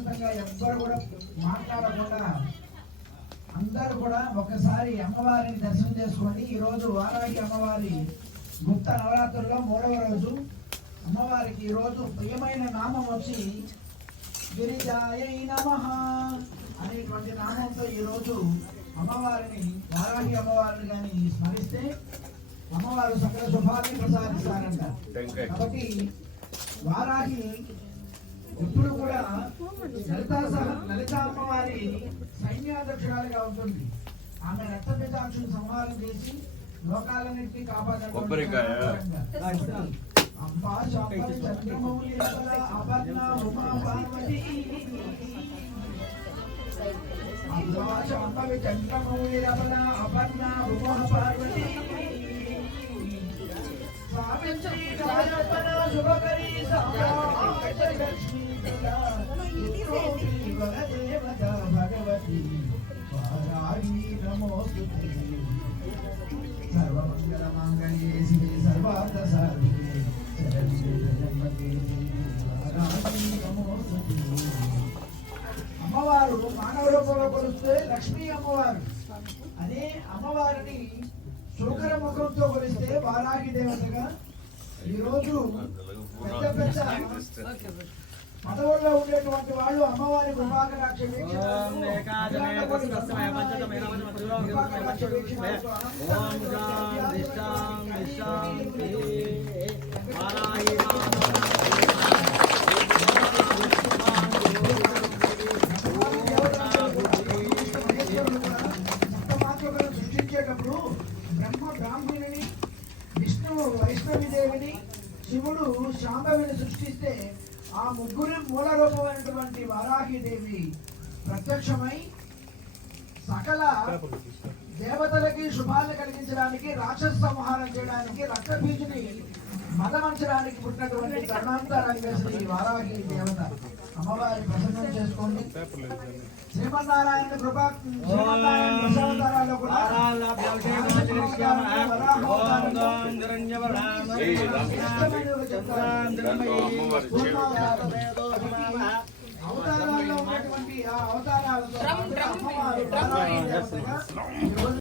ప్రశాంతంగా ఎవ్వరు కూడా మాట్లాడకుండా అందరూ కూడా ఒకసారి అమ్మవారిని దర్శనం చేసుకోండి. ఈరోజు వారాహి అమ్మవారి గుప్త నవరాత్రుల్లో 3వ రోజు. అమ్మవారికి ఈరోజు ప్రియమైన నామం వచ్చి గిరిజాయై నమః అనేటువంటి నామంతో ఈరోజు అమ్మవారిని వారాహి అమ్మవారిని కానీ స్మరిస్తే అమ్మవారు సకల శుభాన్ని ప్రసాదిస్తారంట. కాబట్టి వారాహి ఎప్పుడు కూడా లలిత అమ్మవారి సైన్యాధ్యక్షురాలుగా ఉంటుంది. ఆమె రక్తపితాక్షుని సంహారం చేసి లోకాలన్నింటినీ కాపాడాలి. అంబా శాంబవి చంద్రమౌళి అపర్ణ ఉమా పార్వతి అంబా శాంబవి చంద్రమౌళి అపర్ణ ఉమా పార్వతి సావిత్రి గాయత్ర శుభకరి వరదేవత భగవతి వారాహి నమోస్తుతే సర్వమంగళ మాంగళ్యే శివే సర్వార్థ సాధికే శరణ్యే త్ర్యంబకే వారాహి నమోస్తుతే. అమ్మవారు మానవ రూపంలో కొలిస్తే లక్ష్మీ అమ్మవారు. అదే అమ్మవారిని శూకర ముఖంతో కొలిస్తే వారాహి దేవతగా. ఈరోజు పెద్ద పెద్ద పదవుల్లో ఉండేటువంటి వాళ్ళు అమ్మవారి కృపాకటాక్ష సృష్టించేటప్పుడు బ్రహ్మ బ్రాహ్మణుని, విష్ణువు వైష్ణవి దేవిని, శివుడు శాంభవిని సృష్టిస్తే ఆ ముగ్గురు మూల రూపమైనటువంటి వారాహి దేవి ప్రత్యక్షమై సకల దేవతలకి శుభాన్ని కలిగించడానికి, రాక్షస సంహారం చేయడానికి, రక్తబీజుని మదమంచడానికి పుట్టినటువంటి కరుణాంతరంగేశ్వరి వారాహి దేవత. అమ్మవారి ప్రసన్నం చేసుకోండి. శ్రీమన్నారాయణ కృపా దశావతారాల్లో కూడా అవతారాల్లో ఉన్నటువంటి ఆ అవతారాలతో